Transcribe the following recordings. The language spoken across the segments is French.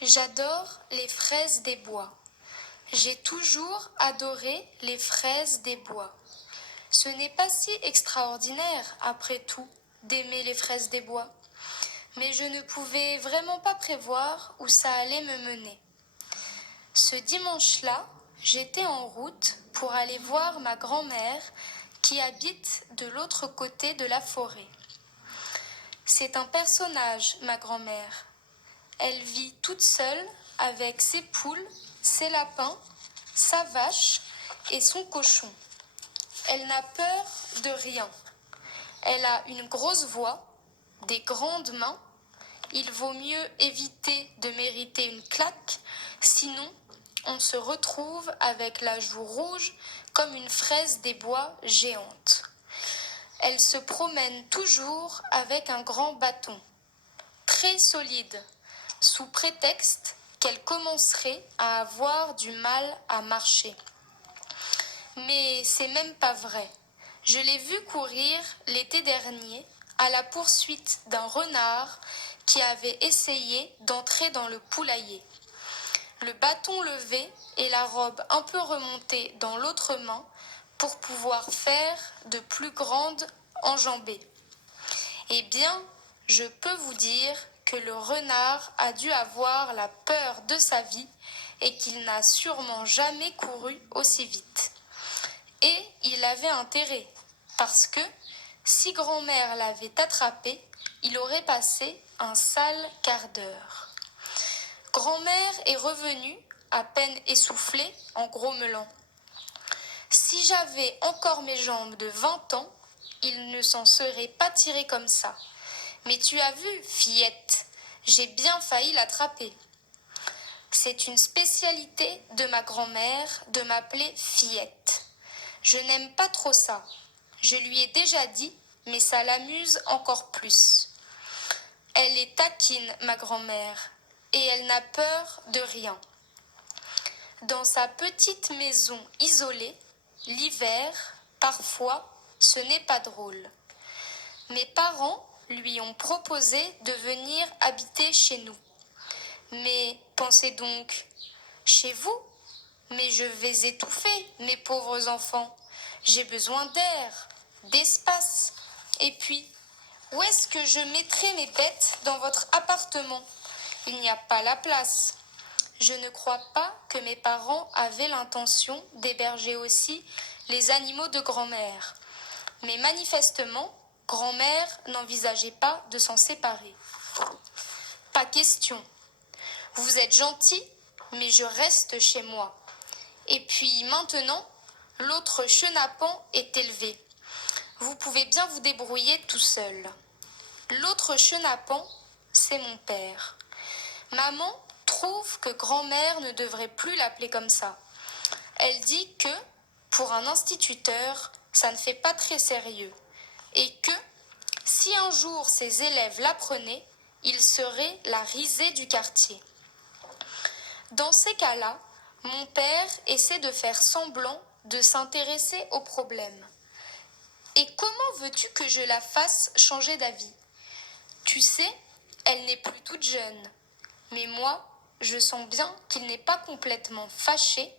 J'adore les fraises des bois. J'ai toujours adoré les fraises des bois. Ce n'est pas si extraordinaire, après tout, d'aimer les fraises des bois. Mais je ne pouvais vraiment pas prévoir où ça allait me mener. Ce dimanche-là, j'étais en route pour aller voir ma grand-mère qui habite de l'autre côté de la forêt. C'est un personnage, ma grand-mère. Elle vit toute seule avec ses poules, ses lapins, sa vache et son cochon. Elle n'a peur de rien. Elle a une grosse voix, des grandes mains. Il vaut mieux éviter de mériter une claque, sinon on se retrouve avec la joue rouge comme une fraise des bois géante. Elle se promène toujours avec un grand bâton, très solide, sous prétexte qu'elle commencerait à avoir du mal à marcher. Mais c'est même pas vrai. Je l'ai vue courir l'été dernier à la poursuite d'un renard qui avait essayé d'entrer dans le poulailler. Le bâton levé et la robe un peu remontée dans l'autre main pour pouvoir faire de plus grandes enjambées. Eh bien, je peux vous dire que le renard a dû avoir la peur de sa vie et qu'il n'a sûrement jamais couru aussi vite. Et il avait intérêt, parce que si grand-mère l'avait attrapé, il aurait passé un sale quart d'heure. Grand-mère est revenue, à peine essoufflée, en grommelant. Si j'avais encore mes jambes de 20 ans, il ne s'en serait pas tiré comme ça. Mais tu as vu, fillette, j'ai bien failli l'attraper. C'est une spécialité de ma grand-mère de m'appeler fillette. Je n'aime pas trop ça. Je lui ai déjà dit, mais ça l'amuse encore plus. Elle est taquine, ma grand-mère, et elle n'a peur de rien. Dans sa petite maison isolée, l'hiver, parfois, ce n'est pas drôle. Mes parents lui ont proposé de venir habiter chez nous. Mais pensez donc, chez vous? Mais je vais étouffer, mes pauvres enfants. J'ai besoin d'air, d'espace. Et puis, où est-ce que je mettrai mes bêtes dans votre appartement? Il n'y a pas la place. Je ne crois pas que mes parents avaient l'intention d'héberger aussi les animaux de grand-mère. Mais manifestement, grand-mère n'envisageait pas de s'en séparer. Pas question. Vous êtes gentil, mais je reste chez moi. Et puis maintenant, l'autre chenapan est élevé. Vous pouvez bien vous débrouiller tout seul. L'autre chenapan, c'est mon père. Maman trouve que grand-mère ne devrait plus l'appeler comme ça. Elle dit que, pour un instituteur, ça ne fait pas très sérieux. Et que, si un jour ses élèves l'apprenaient, il serait la risée du quartier. Dans ces cas-là, mon père essaie de faire semblant de s'intéresser au problème. Et comment veux-tu que je la fasse changer d'avis? Tu sais, elle n'est plus toute jeune. Mais moi, je sens bien qu'il n'est pas complètement fâché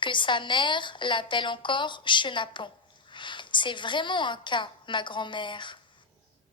que sa mère l'appelle encore chenapan. C'est vraiment un cas, ma grand-mère.